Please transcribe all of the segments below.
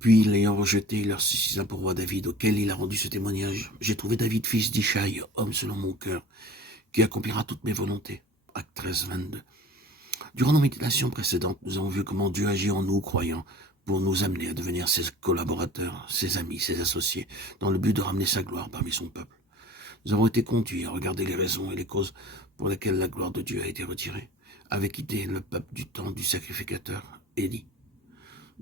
Puis, l'ayant rejeté, il leur suscita pour roi David, auquel il a rendu ce témoignage. J'ai trouvé David, fils d'Ishaï, homme selon mon cœur, qui accomplira toutes mes volontés. Acte 13, 22. Durant nos méditations précédentes, nous avons vu comment Dieu agit en nous, croyants, pour nous amener à devenir ses collaborateurs, ses amis, ses associés, dans le but de ramener sa gloire parmi son peuple. Nous avons été conduits à regarder les raisons et les causes pour lesquelles la gloire de Dieu a été retirée, avec quitté le peuple du temps du sacrificateur, Élie.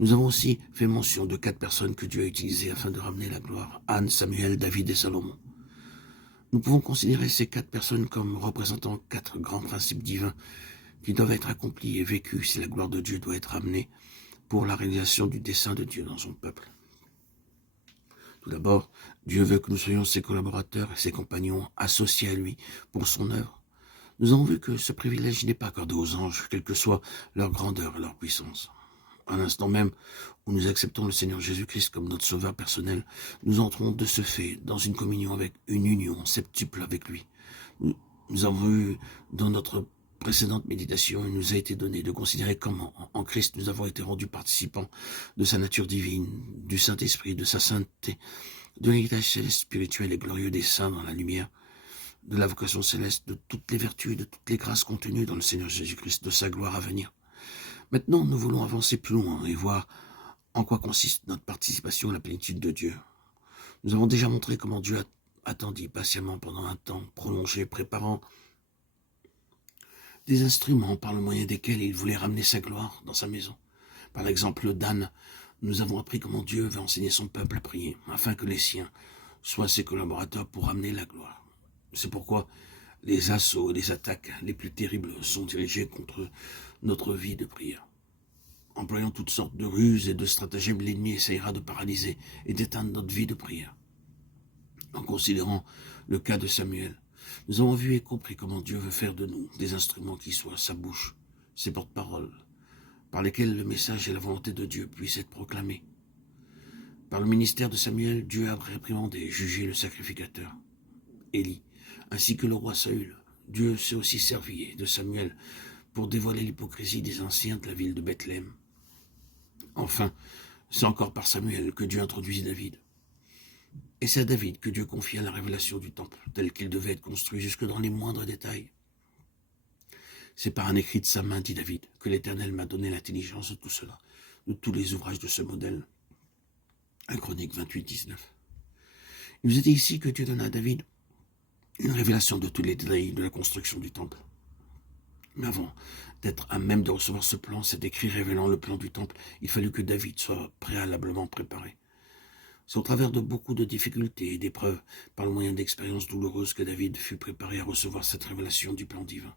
Nous avons aussi fait mention de 4 personnes que Dieu a utilisées afin de ramener la gloire, Anne, Samuel, David et Salomon. Nous pouvons considérer ces 4 personnes comme représentant 4 grands principes divins qui doivent être accomplis et vécus si la gloire de Dieu doit être amenée pour la réalisation du dessein de Dieu dans son peuple. Tout d'abord, Dieu veut que nous soyons ses collaborateurs et ses compagnons associés à lui pour son œuvre. Nous avons vu que ce privilège n'est pas accordé aux anges, quelle que soit leur grandeur et leur puissance. À l'instant même où nous acceptons le Seigneur Jésus-Christ comme notre sauveur personnel, nous entrons de ce fait dans une communion avec une union septuple avec lui. Nous avons vu dans notre précédente méditation, il nous a été donné de considérer comment, en Christ, nous avons été rendus participants de sa nature divine, du Saint-Esprit, de sa sainteté, de l'héritage céleste, spirituel et glorieux des saints dans la lumière, de la vocation céleste, de toutes les vertus et de toutes les grâces contenues dans le Seigneur Jésus-Christ, de sa gloire à venir. Maintenant, nous voulons avancer plus loin et voir en quoi consiste notre participation à la plénitude de Dieu. Nous avons déjà montré comment Dieu a attendu patiemment pendant un temps prolongé, préparant des instruments par le moyen desquels il voulait ramener sa gloire dans sa maison. Par l'exemple d'Anne, nous avons appris comment Dieu veut enseigner son peuple à prier, afin que les siens soient ses collaborateurs pour ramener la gloire. C'est pourquoi les assauts et les attaques les plus terribles sont dirigés contre notre vie de prière. Employant toutes sortes de ruses et de stratagèmes, l'ennemi essayera de paralyser et d'éteindre notre vie de prière. En considérant le cas de Samuel, nous avons vu et compris comment Dieu veut faire de nous des instruments qui soient sa bouche, ses porte-paroles, par lesquels le message et la volonté de Dieu puissent être proclamés. Par le ministère de Samuel, Dieu a réprimandé et jugé le sacrificateur, Élie, ainsi que le roi Saül. Dieu s'est aussi servi de Samuel pour dévoiler l'hypocrisie des anciens de la ville de Bethléem. Enfin, c'est encore par Samuel que Dieu introduit David. Et c'est à David que Dieu confia la révélation du temple, tel qu'il devait être construit jusque dans les moindres détails. C'est par un écrit de sa main, dit David, que l'Éternel m'a donné l'intelligence de tout cela, de tous les ouvrages de ce modèle. 1 Chronique 28, 19. Il nous est dit ici que Dieu donna à David une révélation de tous les détails de la construction du temple. Mais avant d'être à même de recevoir ce plan, cet écrit révélant le plan du temple, il fallut que David soit préalablement préparé. C'est au travers de beaucoup de difficultés et d'épreuves, par le moyen d'expériences douloureuses, que David fut préparé à recevoir cette révélation du plan divin.